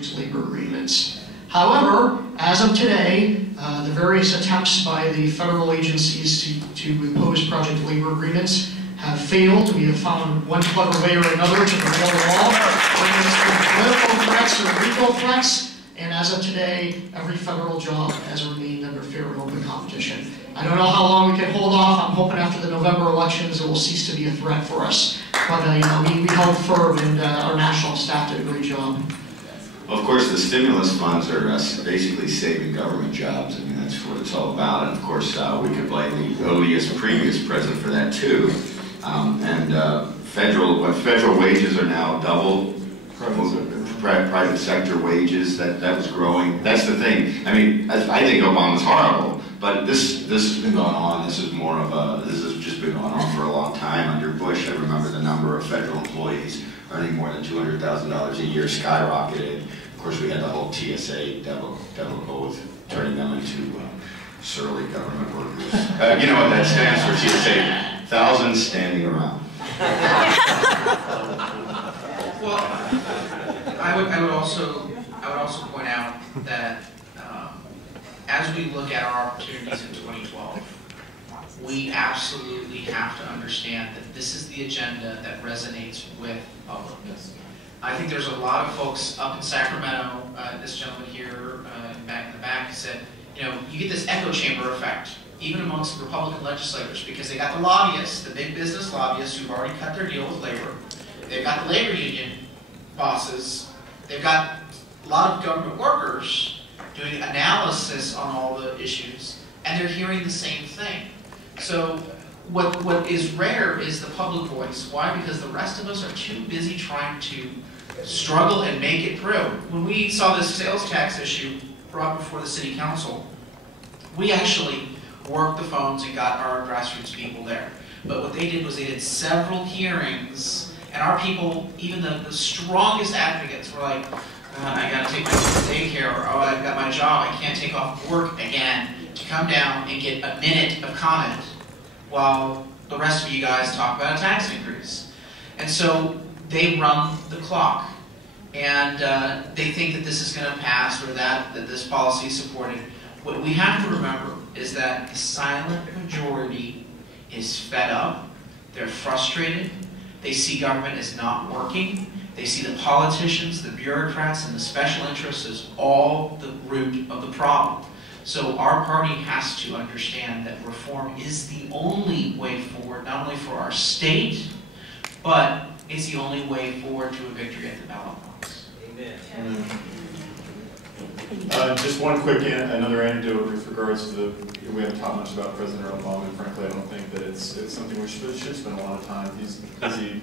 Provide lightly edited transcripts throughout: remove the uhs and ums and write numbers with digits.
project labor agreements. However, as of today, the various attempts by the federal agencies to impose project labor agreements have failed. We have found one clever way or another to prevail the law, whether it's through political threats or legal threats, and as of today, every federal job has remained under fair and open competition. I don't know how long we can hold off. I'm hoping after the November elections it will cease to be a threat for us. But we held firm, and our national staff did a great job. Well, of course, the stimulus funds are basically saving government jobs. I mean, that's what it's all about. And of course, we could blame the odious previous president for that too. Federal wages are now double private sector wages. That was growing. That's the thing. I mean, I think Obama's horrible, but this has been going on. This has just been going on for a long time. Under Bush, I remember the number of federal employees earning more than $200,000 a year skyrocketed. Of course, we had the whole TSA debacle with turning them into surly government workers. You know what that stands for? TSA, thousands standing around. Well, I would also point out that as we look at our opportunities in 2012, we absolutely have to understand that this is the agenda that resonates with the public. I think there's a lot of folks up in Sacramento, this gentleman here in the back said, you know, you get this echo chamber effect, even amongst Republican legislators, because they got the lobbyists, the big business lobbyists who've already cut their deal with labor. They've got the labor union bosses. They've got a lot of government workers doing analysis on all the issues, and they're hearing the same thing. So what is rare is the public voice. Why? Because the rest of us are too busy trying to struggle and make it through. When we saw this sales tax issue brought before the city council, we actually worked the phones and got our grassroots people there. But what they did was they did several hearings, and our people, even the strongest advocates, were like, I gotta take my kids to daycare, or oh, I've got my job, I can't take off work again, to come down and get a minute of comment while the rest of you guys talk about a tax increase. And so they run the clock, and they think that this is going to pass, or that this policy is supported. What we have to remember is that the silent majority is fed up, they're frustrated, they see government as not working, they see the politicians, the bureaucrats, and the special interests as all the root of the problem. So our party has to understand that reform is the only way forward, not only for our state, but it's the only way forward to a victory at the ballot box. Amen. Just one quick, another anecdote with regards to we haven't talked much about President Obama, and frankly, I don't think that it's something we should spend a lot of time. He's busy,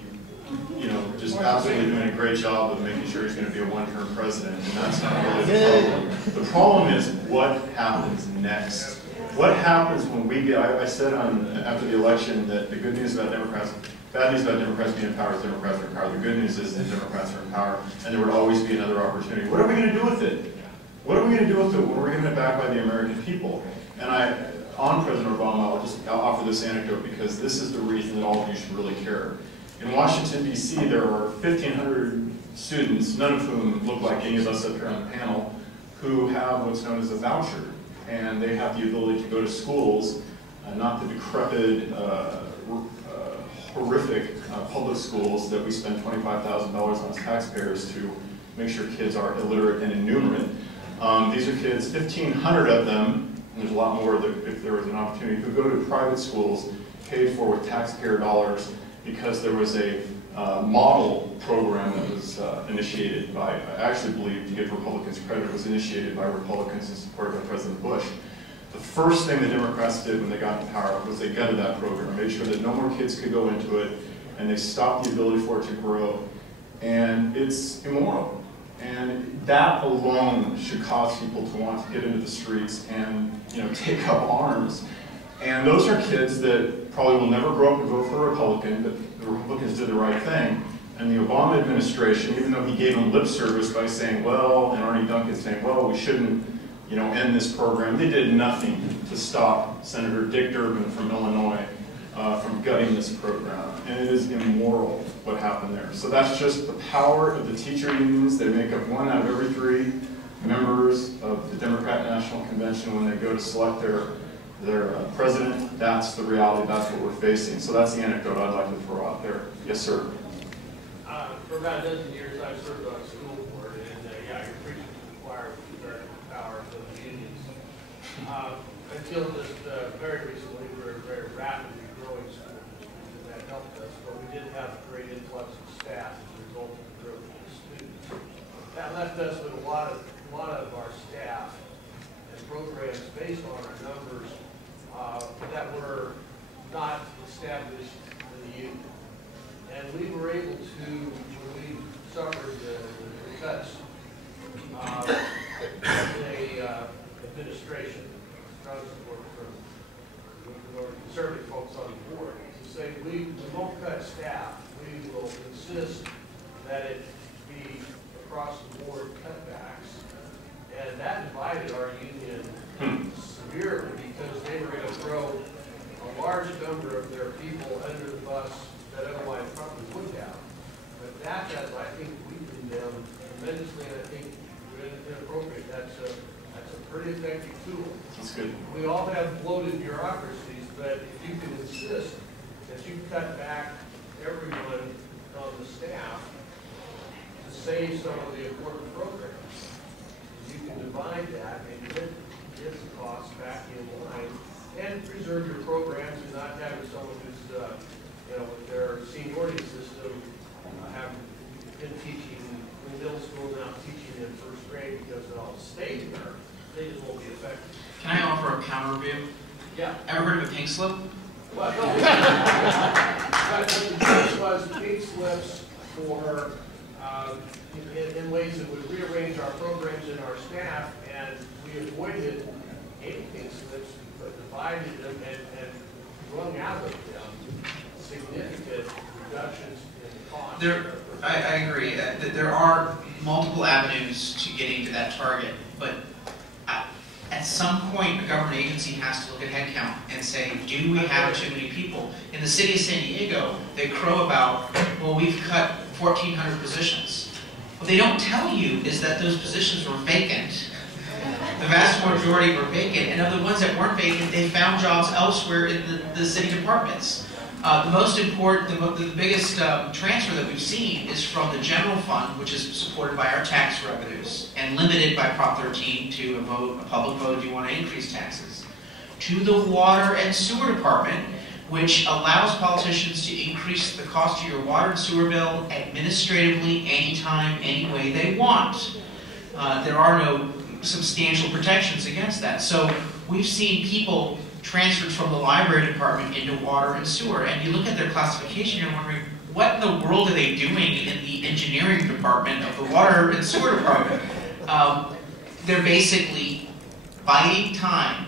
you know, just absolutely doing a great job of making sure he's going to be a one-term president, and that's not really the problem. The problem is what happens next. What happens when we get, I said after the election that the good news about Democrats, bad news about Democrats being in power is Democrats are in power. The good news is that Democrats are in power, and there would always be another opportunity. What are we going to do with it? What are we going to do with it when we're given it back by the American people? And on President Obama, I'll offer this anecdote because this is the reason that all of you should really care. In Washington, D.C., there are 1,500 students, none of whom look like any of us up here on the panel, who have what's known as a voucher. And they have the ability to go to schools, not the decrepit, horrific public schools that we spend $25,000 on as taxpayers to make sure kids are illiterate and innumerate. These are kids, 1,500 of them, and there's a lot more if there was an opportunity, who go to private schools paid for with taxpayer dollars because there was a model program that was initiated by, I actually believe, to give Republicans credit, it was initiated by Republicans and supported by President Bush. The first thing the Democrats did when they got in power was they gutted that program, made sure that no more kids could go into it, and they stopped the ability for it to grow. And it's immoral. And that alone should cause people to want to get into the streets and, you know, take up arms. And those are kids that probably will never grow up and vote for a Republican, but the Republicans did the right thing. And the Obama administration, even though he gave them lip service by saying, well, and Arnie Duncan saying, well, we shouldn't, you know, end this program, they did nothing to stop Senator Dick Durbin from Illinois from gutting this program, and it is immoral what happened there. So that's just the power of the teacher unions. They make up 1 out of every 3 members of the Democrat National Convention when they go to select their president. That's the reality. That's what we're facing. So that's the anecdote I'd like to throw out there. Yes, sir. For about a dozen years, I've served on a school board, and yeah, you're preaching to the choir with regard to the power of those unions. Until just very recently, we were a very rapidly growing school district, and that helped us, but we did have a great influx of staff as a result of the growth of the students. That left us with a lot of our staff and programs based on our numbers that were not established in the union. And we were able to, when we suffered the cuts of the administration, strong support from the more conservative folks on the board, to say we won't cut staff, we will insist that it be across the board cutbacks. And that divided our union severely because they were going to throw a large number of their people under the bus that otherwise probably would have. But that has, I think, weakened them tremendously, and I think inappropriate. That's a pretty effective tool. That's good. We all have bloated bureaucracies, but if you can insist that you cut back everyone on the staff to save some of the important programs, you can divide that and get the costs back in line and preserve your programs and not having someone who's with their seniority system, have been teaching in middle school, now teaching in first grade because they're all staying there. They just won't be effective. Can I offer a counter review? Yeah. Ever heard of a pink slip? Well, no. But the difference was pink slips for in ways that would rearrange our programs and our staff, and we avoided any pink slips, but divided them and wrung out of them significant reductions in cost. I agree. There are multiple avenues to getting to that target, but at some point, a government agency has to look at headcount and say, do we have too many people? In the city of San Diego, they crow about, well, we've cut 1,400 positions. What they don't tell you is that those positions were vacant. The vast majority were vacant, and of the ones that weren't vacant, they found jobs elsewhere in the city departments. The most important, the biggest transfer that we've seen is from the general fund, which is supported by our tax revenues and limited by Prop 13 to a public vote if you want to increase taxes, to the water and sewer department, which allows politicians to increase the cost of your water and sewer bill administratively anytime, any way they want. There are no substantial protections against that. So we've seen people transferred from the library department into water and sewer, and you look at their classification, you're wondering, what in the world are they doing in the engineering department of the water and sewer department? They're basically biding time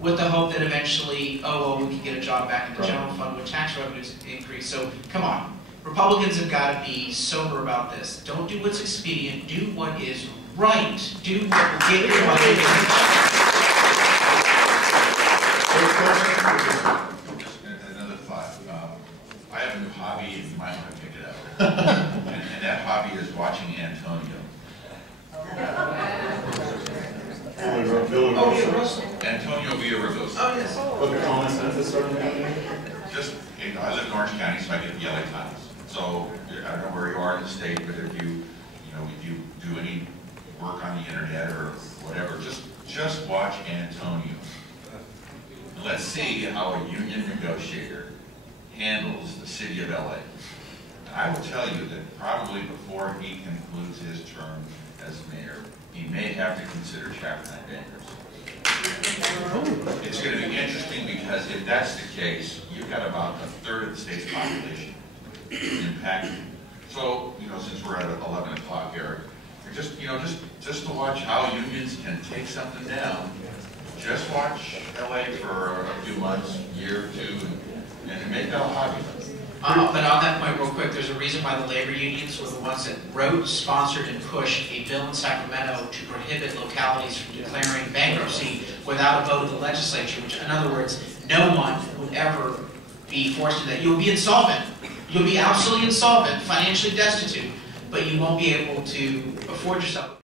with the hope that eventually, oh, well, we can get a job back in the general fund with tax revenues increase. So, come on. Republicans have got to be sober about this. Don't do what's expedient. Do what is right. Do what will get your money. Another thought. I have a new hobby, and you might want to pick it up. and that hobby is watching Antonio. Antonio Villaraigosa. Oh, yes. What the common sense is starting happening? Just, I live in Orange County, so I get the LA Times. So I don't know where you are in the state, but if you do any work on the internet or whatever, just watch Antonio. Let's see how a union negotiator handles the city of LA. And I will tell you that probably before he concludes his term as mayor, he may have to consider Chapter 9 bankers. It's going to be interesting because if that's the case, you've got about a third of the state's population impacted. So, since we're at 11 o'clock, Eric, just to watch how unions can take something down. Just watch LA for a few months, year or two, and make that a hobby. But on that point, real quick, there's a reason why the labor unions were the ones that wrote, sponsored, and pushed a bill in Sacramento to prohibit localities from declaring bankruptcy without a vote of the legislature, which, in other words, no one would ever be forced to that. You'll be insolvent. You'll be absolutely insolvent, financially destitute, but you won't be able to afford yourself.